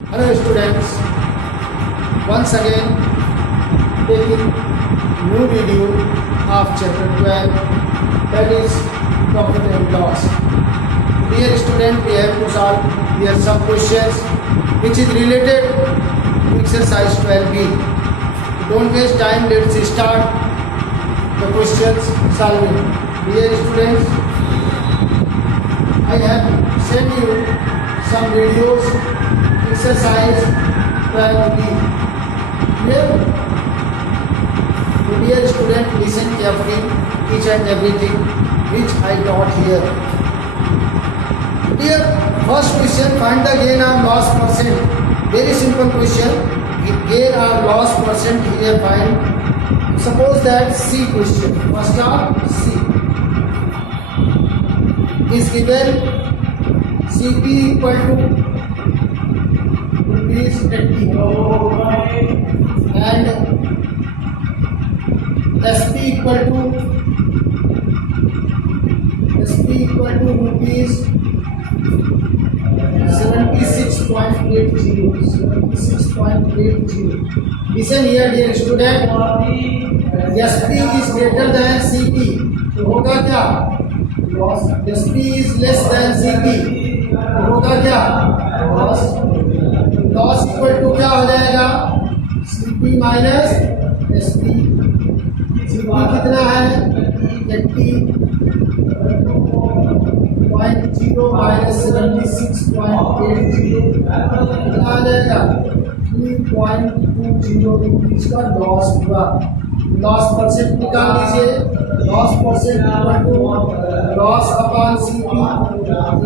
Hello students, once again taking new video of chapter 12, that is profit and loss. Dear student, we have to solve here some questions which is related to exercise 12b. Don't waste time, let's start the questions solving. Dear students, I have sent you some videos exercise 12b. Here, dear student, listen carefully each and everything which I taught here. Dear, first question, find the gain or loss percent. Very simple question. Gain or loss percent here find. Suppose that C question. First of C is given. CP equal to rupees 80 and SP equal to rupees 76.80. Listen here, dear student. SP is greater than CP. तो होगा क्या? SP is less than CP. तो होगा क्या? Loss equal to क्या हो जाएगा? CP minus SP. CP कितना है? 80.0 माइनस 76.80 कितना आ जाएगा? 3.20 रुपीज का लॉस हुआ. लॉस परसेंट निकाल लीजिए. Loss percent equal to loss upon CP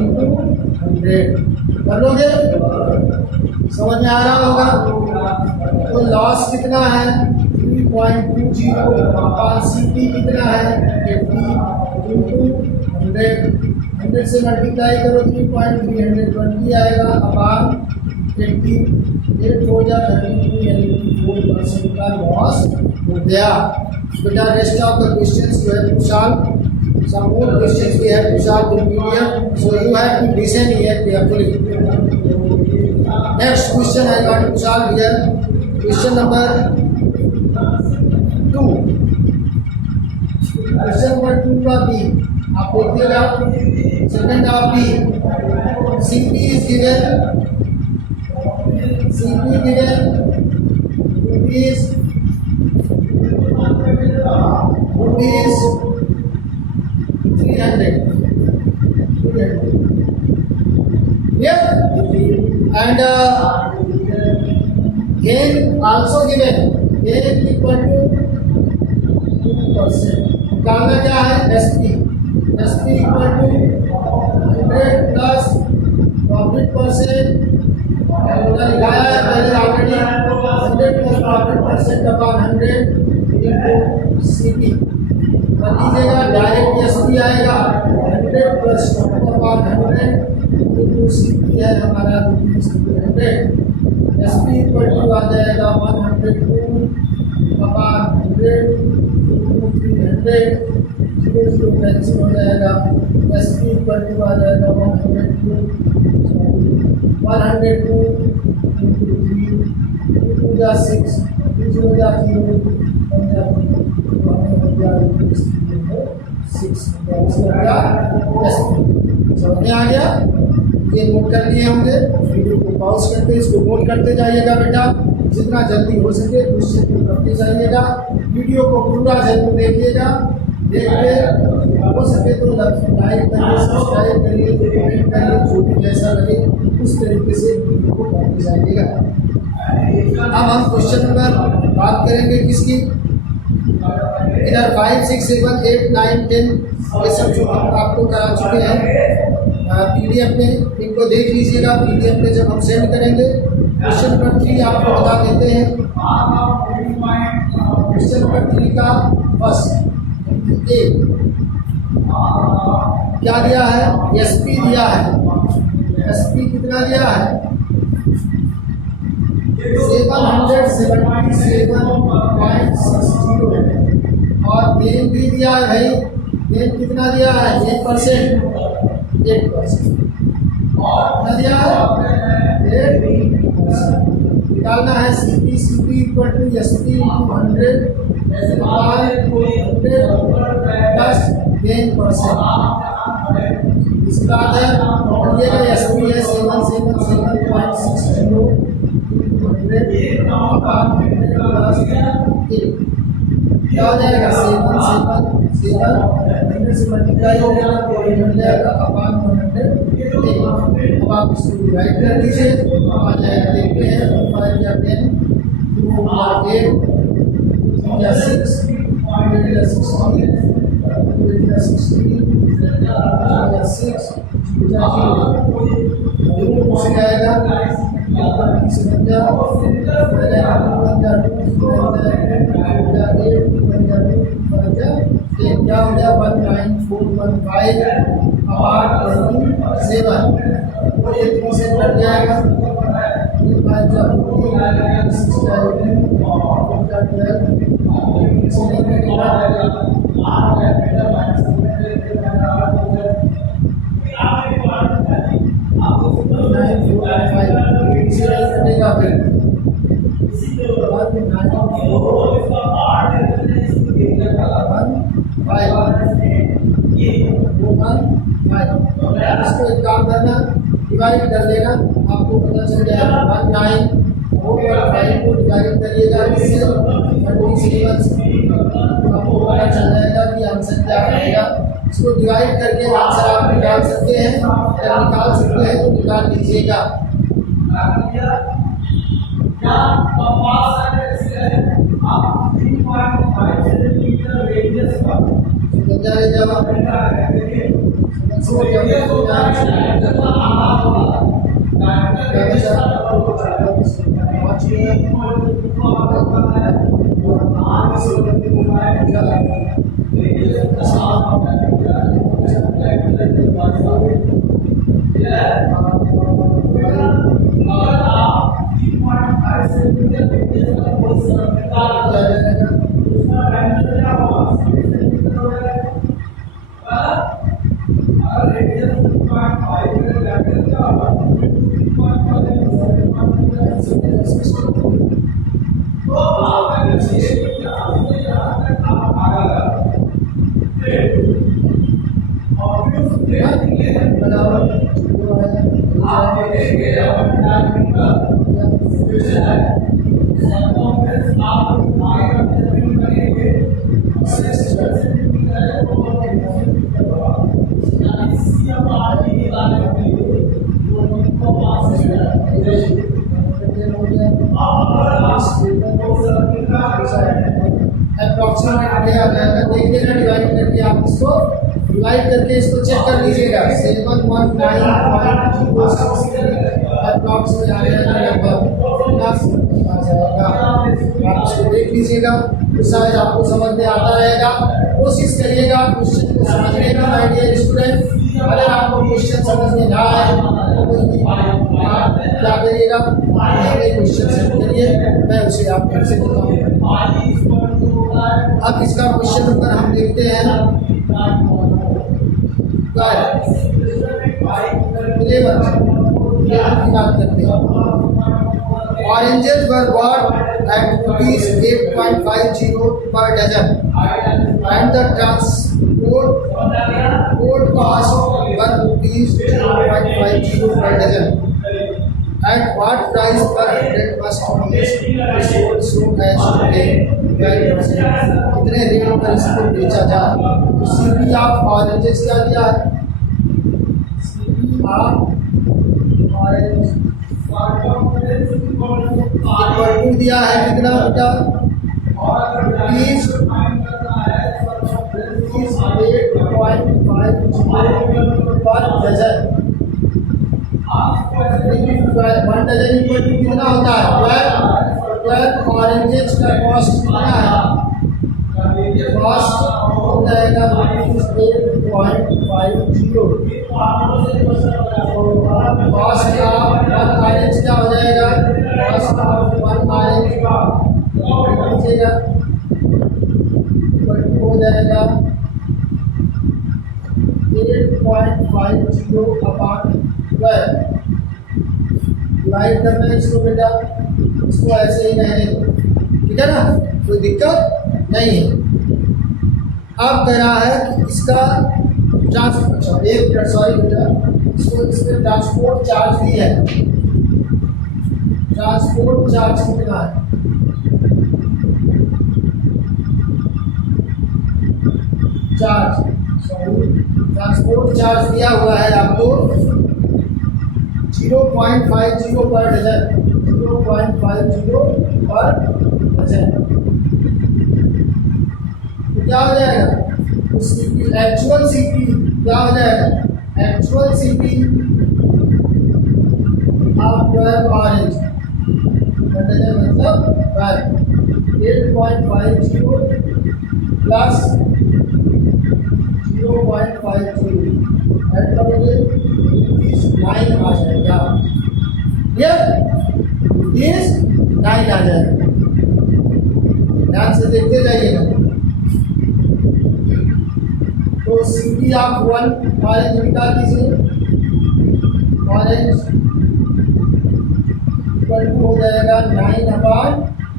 into 100. कर लोगे? समझ में आ रहा होगा. तो लॉस कितना है? 3.20 अपॉन CP कितना है? 80 इंटू 100 से मल्टीप्लाई करो. 3.320 आएगा अपॉन 80. 8 हो जा 32 यानी 4% का लॉस हो गया. बेटा, rest of the questions you have to solve. Some more questions we have to solve in PDF, so you have to listen here carefully. Next question I want to solve here. Question number 2. Question number 2 का B आप देखिएगा. Second of B. CP is given. CP given rupees 300. Yeah, and gain also given. Gain equal to 2%. निकालना क्या है? SP. SP equal to 100 plus profit percent. लिखाया है पहले already. 100 plus profit percent upon 100 into CP. कर लीजिएगा. Direct SP आएगा. 100 plus upon 100 into CP है हमारा रुपीज 300. SP इक्वल टू आ जाएगा 102 अपॉन 100 into 300. 0 कैंसिल हो जाएगा. SP इक्वल टू आ जाएगा 102 into 3 2 जा 6 0 जा 0 समझ में आ गया. ये नोट कर लिए होंगे. वीडियो को पॉज करके इसको नोट करते जाइएगा बेटा. जितना जल्दी हो सके क्वेश्चन को करते जाइएगा. वीडियो को पूरा जरूर देखिएगा. देख के हो सके तो लाइक करिए, सब्सक्राइब करिए, कमेंट करिए. जो भी जैसा लगे उस तरीके से वीडियो को करते जाइएगा. अब हम क्वेश्चन नंबर बात करेंगे किसकी. इधर 5, 6, 7, 8, 9, 10 ये सब जो हम आपको करा चुके हैं PDF में. इनको देख लीजिएगा. PDF में जब हम सेंड करेंगे. क्वेश्चन नंबर 3 आपको बता देते हैं. क्वेश्चन नंबर 3 का फर्स्ट ए क्या दिया है? SP दिया है. SP कितना दिया है? 777.60 और गेन भी दिया है भाई. गेन कितना दिया है? 8%. 8% कितना दिया है? 8%. Equal to S P into 100 plus gain percent. इसका अगर ये एस पी है 777.60 क्या हो जाएगा 777 से मल्टीप्लाई हो गया तो मिल जाएगा अपान 100। अब आप इसको डिवाइड कर दीजिए, आ जाएगा, देखते हैं 5 या 10 2 या 8 या 6 या 16 या 16 या 6 हो जाएगा क्या हो गया 19415 अपार्ट 27 ये 3 से कट जाएगा, इसको एक काम करना, डिवाइड कर लेना, आपको पता चल जाएगा 19 को डिवाइड करिएगा इससे 27 आपको पता चल जाएगा कि आंसर क्या आएगा। इसको डिवाइड करके आंसर आप निकाल सकते हैं, अगर निकाल सकते हैं तो निकाल लीजिएगा। डिवाइड करके आप इसको डिवाइड करके इसको चेक कर लीजिएगा 719.063 अप्रॉक्स में आ जाएगा, लगभग आ जाएगा। आप इसको देख लीजिएगा तो शायद आपको समझ में आता रहेगा। कोशिश करिएगा क्वेश्चन को समझने का माय डियर स्टूडेंट। अगर आपको क्वेश्चन समझ में ना आए तो क्या करिएगा, क्वेश्चन सेट करिए, मैं उसे आप फिर से बताऊंगा। अब इसका क्वेश्चन उत्तर हम देखते हैं। की बात करते हैं। Oranges were bought at rupees 8.50 per dozen and the transport cost was rupees 0.50 per dozen. At what price per 100 must be sold so as to gain 12%? कितने रेट पर इसको बेचा जाए? तो सीपी ऑफ ऑरेंजेस क्या दिया है? सीपी ऑफ ऑरेंज इक्वल दिया है कितना बेटा? रुपीज 8.50 पर डजन। 1 डजन इक्वल टू कितना होता है? 12 ऑरेंजेस का कॉस्ट कितना है? कॉस्ट हो जाएगा 8.50। कॉस्ट का 1 ऑरेंज क्या हो जाएगा? कॉस्ट का 1 ऑरेंज लीजिएगा हो जाएगा 8.50 अपॉन 12। डिवाइड करना है इसको बेटा, इसको ऐसे ही रहने दो। ठीक है ना, कोई दिक्कत नहीं है। अब कह रहा है कि इसका ट्रांसपोर्ट, एक मिनट सॉरी बेटा, इसको इसमें ट्रांसपोर्ट चार्ज भी है। ट्रांसपोर्ट चार्ज कितना है? ट्रांसपोर्ट चार्ज दिया हुआ है आपको 0.50 पर डजन, 0.50 पर डजन। तो क्या हो जाएगा? एक्चुअल सीपी क्या हो जाएगा? एक्चुअल सीपी आप 12 ऑरेंज मतलब 8.50 प्लस 0.50 ऐड करोगे 9 आ जाएगा। ये 9 आ जाएगा। ध्यान से देखते जाइएगा। तो सीपी आप 1 ऑरेंज निकाल दीजिए। ऑरेंज हो जाएगा 9/12,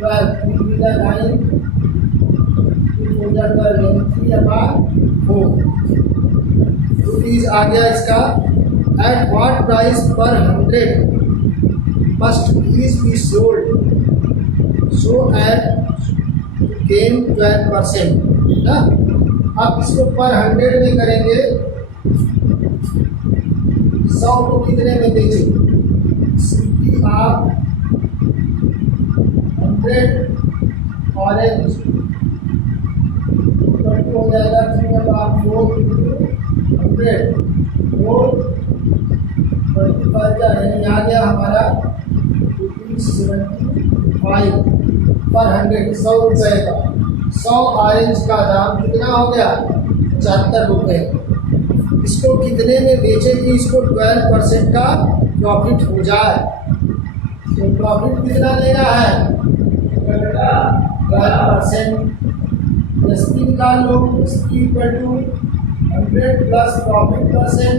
9 3/4 रुपीज आ गया इसका। एट व्हाट प्राइस पर 100 must please be sold so at gain 12% ना। अब इसको पर 100 में करेंगे, 100 को कितने में बेचेंगे? सीपी आप 100 ऑरेंज हो जाएगा 3/4 100 4 आ गया हमारा 75 पर 100, 100 रुपये का। 100 ऑरेंज का दाम कितना हो गया? 75 रुपये। इसको कितने में बेचे कि इसको 12% का प्रॉफिट हो जाए? तो प्रॉफिट कितना लेना है? 12%। एसपी निकाल लो। SP equal to 100 plus profit percent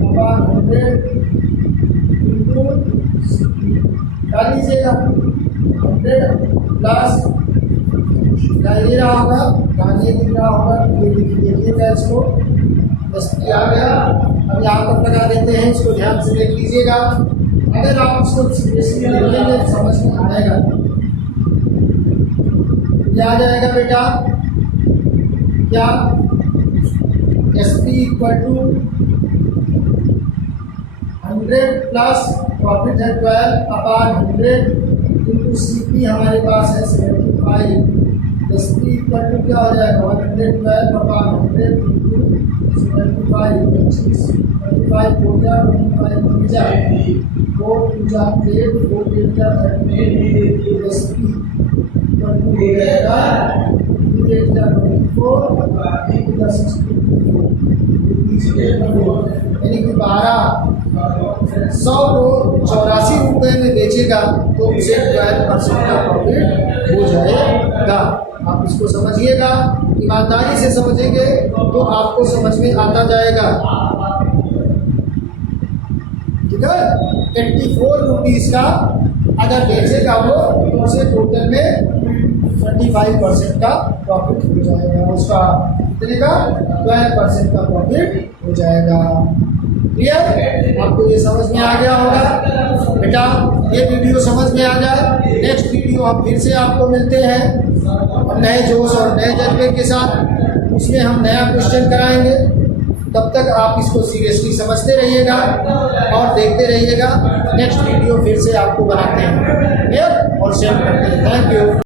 upon 100 into डाल लीजिएगा। 100 प्लस ये रहा होगा, ये दिख रहा होगा, ये देखिएगा इसको। एसपी आ गया। अब यहाँ तक लगा देते हैं, इसको ध्यान से देख लीजिएगा। अगर आप इसको सीरियसली लेंगे समझ में आएगा। क्या आ जाएगा बेटा? क्या? SP equal to 100 plus profit है 12 अपॉन 100 इंटू सीपी हमारे पास है 75। एसपी इक्वल टू क्या हो जाएगा? 112 अपॉन 100 इंटू 75 25 हो जाए 25 हो जाए 4 2 जा 8 4 8 जा 38। एसपी हो जाएगा 24 यानी कि 100 को 84 रुपये में बेचेगा तो उसे 12% का प्रॉफिट हो जाएगा। आप इसको समझिएगा, ईमानदारी से समझेंगे तो आपको समझ में आता जाएगा। ठीक है, 84 रुपीज़ का अगर बेचेगा वो तो उसे टोटल में 25% का प्रॉफिट हो जाएगा। उसका कितने का? 12% का प्रॉफिट हो जाएगा। क्लियर? आपको ये समझ में आ गया होगा बेटा। ये वीडियो समझ में आ जाए, नेक्स्ट वीडियो हम फिर से आपको मिलते हैं नए जोश और नए जज्बे के साथ। उसमें हम नया क्वेश्चन कराएंगे। तब तक आप इसको सीरियसली समझते रहिएगा और देखते रहिएगा। नेक्स्ट वीडियो फिर से आपको बनाते हैं और शेयर करते हैं। Thank you.